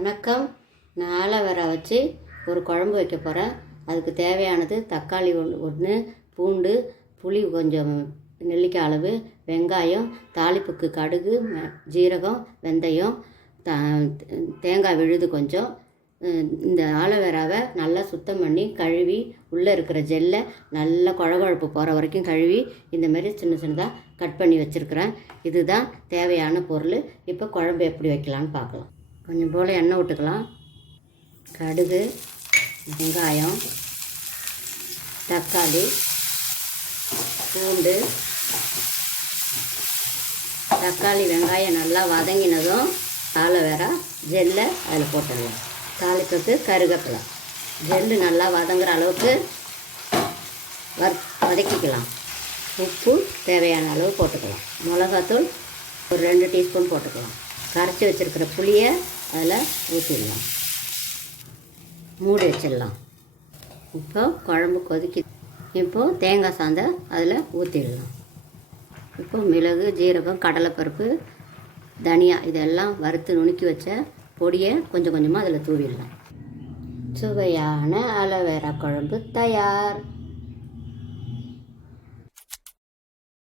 வணக்கம். நான் ஆலோவேரா வச்சு ஒரு குழம்பு வைக்க போகிறேன். அதுக்கு தேவையானது தக்காளி ஒன்று, பூண்டு, புளி கொஞ்சம், நெல்லிக்காய் அளவு, வெங்காயம், தாளிப்புக்கு கடுகு, ஜீரகம், வெந்தயம், தேங்காய் விழுது கொஞ்சம். இந்த ஆலோவேராவை நல்லா சுத்தம் பண்ணி கழுவி உள்ளே இருக்கிற ஜெல்லை நல்லா குழகுழப்பு போகிற வரைக்கும் கழுவி இந்தமாரி சின்ன சின்னதாக கட் பண்ணி வச்சுருக்கிறேன். இதுதான் தேவையான பொருள். இப்போ குழம்பு எப்படி வைக்கலான்னு பார்க்கலாம். கொஞ்சம் போல் எண்ணெய் விட்டுக்கலாம். கடுகு, வெங்காயம், தக்காளி, பூண்டு, தக்காளி வெங்காயம் நல்லா வதங்கினதும் ஆலோவேரா ஜெல்லை அதில் போட்டுடலாம். தாளிப்புக்கு கருவேப்பிலை, ஜெல்லு நல்லா வதங்குற அளவுக்கு வதக்கிக்கலாம். உப்பு தேவையான அளவு போட்டுக்கலாம். மிளகாத்தூள் ஒரு 2 டீஸ்பூன் போட்டுக்கலாம். கரைச்சி வச்சுருக்கிற புளியை அதில் ஊற்றிடலாம். மூடி வச்சிடலாம். இப்போ குழம்பு கொதிக்கி, இப்போது தேங்காய் சாந்தை அதில் ஊற்றிடலாம். இப்போ மிளகு, ஜீரகம், கடலைப்பருப்பு, தனியா இதெல்லாம் வறுத்து நுணுக்கி வச்ச பொடியை கொஞ்சம் கொஞ்சமாக அதில் தூவிடலாம். சுவையான ஆலோவேரா குழம்பு தயார்.